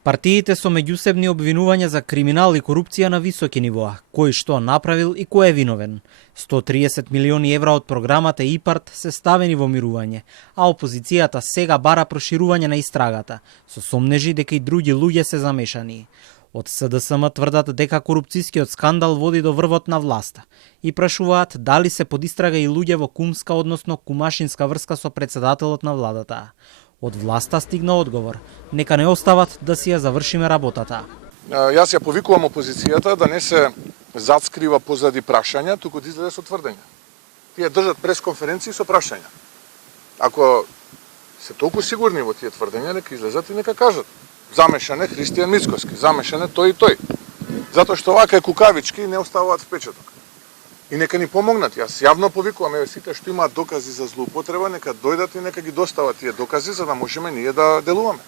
Партиите со меѓусебни обвинувања за криминал и корупција на високи нивоа, кој што направил и кој е виновен. 130 милиони евра од програмата ИПАРД се ставени во мирување, а опозицијата сега бара проширување на истрагата, со сомнежи дека и други луѓе се замешани. Од СДСМ тврдат дека корупцијскиот скандал води до врвот на власта и прашуваат дали се под истрага и луѓе во кумска, односно кумашинска врска со председателот на владата. Од власта стигна одговор. Нека не остават да си ја завршиме работата. Јас ја повикувам опозицијата да не се зацкрива позади прашања, туку да излезе со тврдења. Тие држат пресконференции со прашања. Ако се толку сигурни во тие тврдења, нека излезат и нека кажат. Замешан е Христијан Мицкоски, замешан е тој и тој. Затоа што вака кукавички не оставуваат впечаток. И нека ни помогнат. Јас јавно повикувам сите што имаат докази за злоупотреба, нека дојдат и нека ги достават тие докази за да можеме ние да делуваме.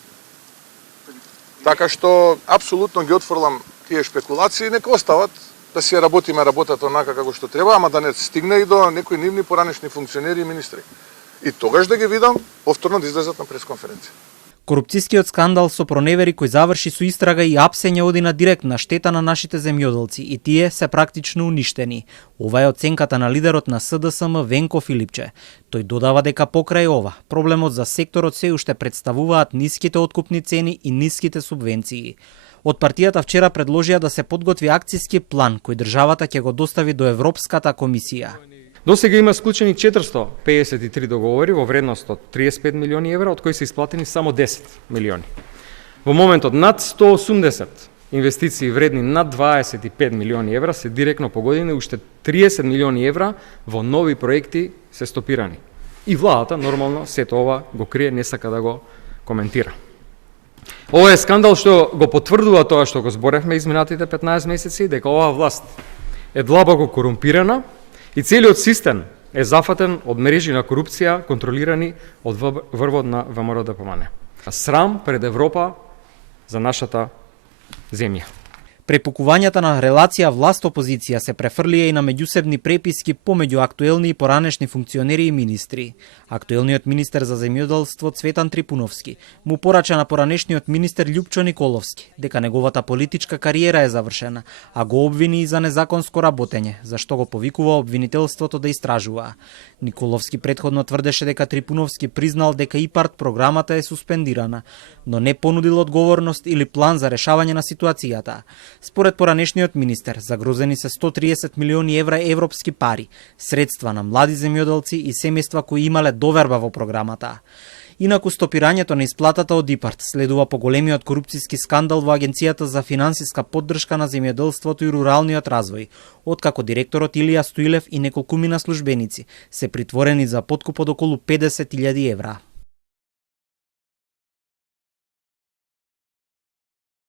Така што апсолутно ги отфрлам тие шпекулации, нека остават да си работиме работата онака како што треба, ама да не стигне и до некои нивни поранешни функционери и министри. И тогаш да ги видам повторно да излезат на пресконференција. Корупцијскиот скандал со проневери кој заврши со истрага и апсење оди на директна штета на нашите земјоделци и тие се практично уништени. Ова е оценката на лидерот на СДСМ Венко Филипче. Тој додава дека покрај ова, проблемот за секторот се уште представуваат ниските откупни цени и ниските субвенции. Од партијата вчера предложија да се подготви акциски план кој државата ќе го достави до Европската комисија. До сега има склучени 453 договори во вредност од 35 милиони евра, од кои се исплатени само 10 милиони. Во моментот над 180 инвестиции вредни над 25 милиони евра се директно погодени, уште 30 милиони евра во нови проекти се стопирани. И владата нормално сето ова го крие, не сака да го коментира. Ова е скандал што го потврдува тоа што го зборевме изминатите 15 месеци, дека оваа власт е длабоко корумпирана и целиот систем е зафатен од мрежи на корупција контролирани од врвот на ВМРО-ДПМНЕ. Срам пред Европа за нашата земја. Препукувањата на релација власт-опозиција се префрлија и на меѓусебни преписки помеѓу актуелни и поранешни функционери и министри. Актуелниот министер за земјоделство Цветан Трипуновски му порача на поранешниот министер Љупчо Николовски дека неговата политичка кариера е завршена, а го обвини и за незаконско работење, за што го повикува обвинителството да истражува. Николовски претходно тврдеше дека Трипуновски признал дека ИПАРД програмата е суспендирана, но не понудил одговорност или план за решавање на ситуацијата. Според поранешниот министер, загрозени се 130 милиони евра европски пари, средства на млади земјоделци и семејства кои имале доверба во програмата. Инаку стопирањето на исплатата од ИПАРД следува поголемиот корупцијски скандал во Агенцијата за финансиска поддршка на земјоделството и руралниот развој, откако директорот Илија Стоилев и неколкумина службеници се притворени за подкуп од околу 50.000 евра.